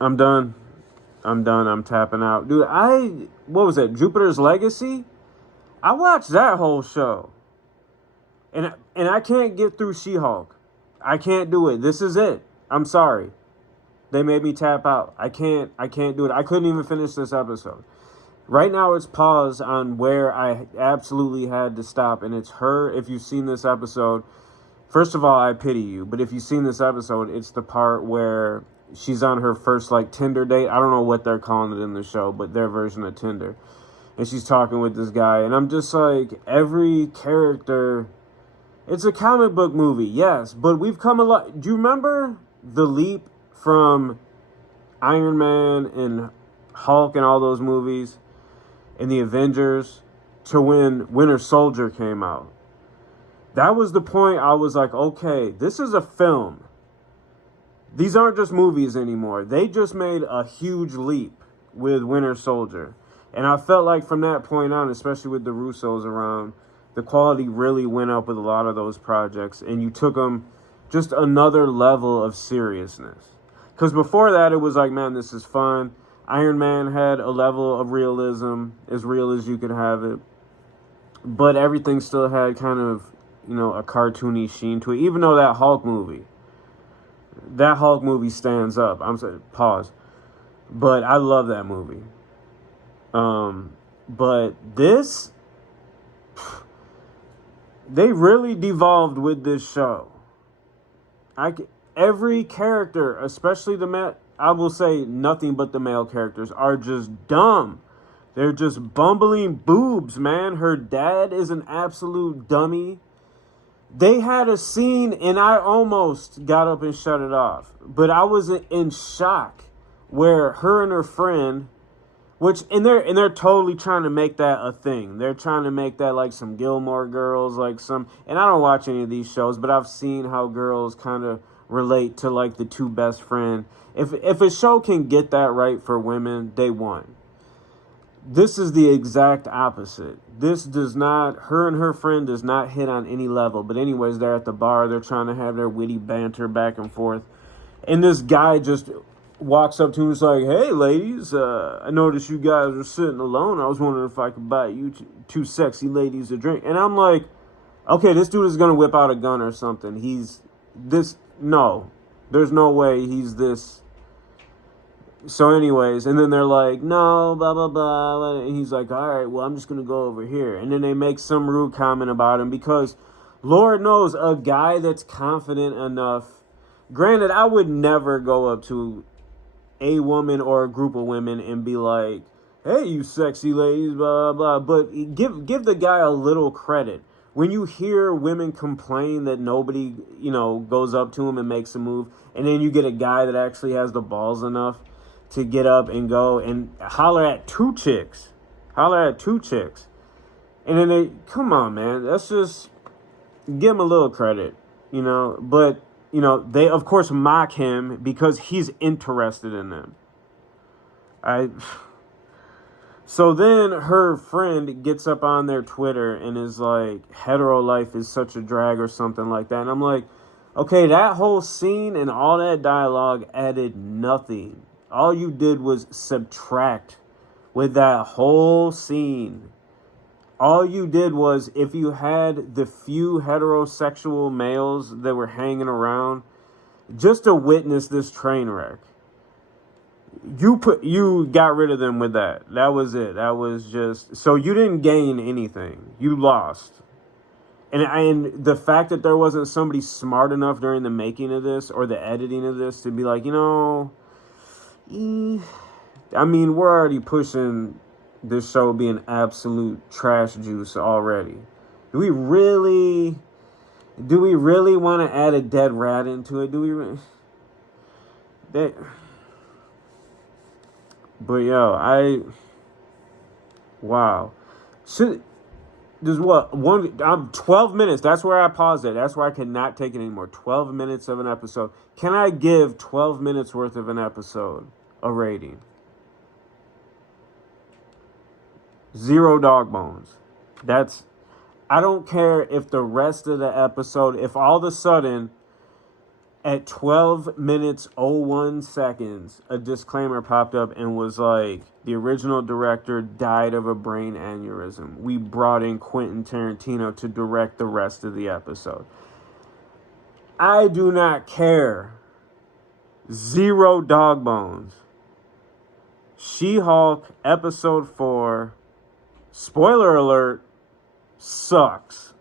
I'm done. I'm done. I'm tapping out. Dude, what was it? Jupiter's Legacy? I watched that whole show. And I can't get through She-Hulk. I can't do it. This is it. I'm sorry. They made me tap out. I can't do it. I couldn't even finish this episode. Right now it's paused on where I absolutely had to stop, and it's her. If you've seen this episode, first of all, I pity you. But if you've seen this episode, it's the part where she's on her first like Tinder date. I don't know what they're calling it in the show, but their version of Tinder. And she's talking with this guy, and I'm just like, every character. It's a comic book movie, yes, but we've come a lot. Do you remember the leap from Iron Man and Hulk and all those movies and the Avengers to when Winter Soldier came out? That was the point. I was like, okay, this is a film. These aren't just movies anymore. They just made a huge leap with Winter Soldier. And I felt like from that point on, especially with the Russos around, the quality really went up with a lot of those projects, and you took them just another level of seriousness. Because before that, it was like, man, this is fun. Iron Man had a level of realism, as real as you could have it. But everything still had kind of, a cartoony sheen to it. Even though that Hulk movie stands up. I'm sorry, pause. But I love that movie. But this... They really devolved with this show. Every character, especially I will say nothing but the male characters, are just dumb. They're just bumbling boobs, man. Her dad is an absolute dummy. They had a scene, and I almost got up and shut it off. But I was in shock where her and her friend... and they're totally trying to make that a thing. They're trying to make that like some Gilmore Girls, and I don't watch any of these shows, but I've seen how girls kind of relate to like the two best friend. If a show can get that right for women, they won. This is the exact opposite. Her and her friend does not hit on any level. But anyways, they're at the bar, they're trying to have their witty banter back and forth. And this guy just walks up to him and is like, hey, ladies, I noticed you guys are sitting alone. I was wondering if I could buy you two sexy ladies a drink. And I'm like, okay, this dude is going to whip out a gun or something. No, there's no way he's this. So anyways, and then they're like, no, blah, blah, blah. And he's like, all right, well, I'm just going to go over here. And then they make some rude comment about him because Lord knows a guy that's confident enough. Granted, I would never go up to a woman or a group of women and be like, hey, you sexy ladies, blah, blah, blah. But give the guy a little credit. When you hear women complain that nobody, goes up to him and makes a move, and then you get a guy that actually has the balls enough to get up and go and holler at two chicks. And then come on, man. Let's just give him a little credit, But they, of course, mock him because he's interested in them. So then her friend gets up on their Twitter and is like, hetero life is such a drag or something like that. And I'm like, okay, that whole scene and all that dialogue added nothing. All you did was subtract with that whole scene. All you did was, if you had the few heterosexual males that were hanging around just to witness this train wreck, you got rid of them with that. That was it. That was just, so you didn't gain anything. You lost. And the fact that there wasn't somebody smart enough during the making of this or the editing of this to be like, we're already pushing this show being absolute trash juice already. Do we really want to add a dead rat into it? Wow. I'm 12 minutes. That's where I paused it. That's where I cannot take it anymore. 12 minutes of an episode. Can I give 12 minutes worth of an episode a rating? 0 dog bones. I don't care if the rest of the episode, if all of a sudden At 12 minutes 01 seconds, a disclaimer popped up and was like, the original director died of a brain aneurysm. We brought in Quentin Tarantino to direct the rest of the episode. I do not care. Zero dog bones. She-Hulk episode 4, spoiler alert, sucks.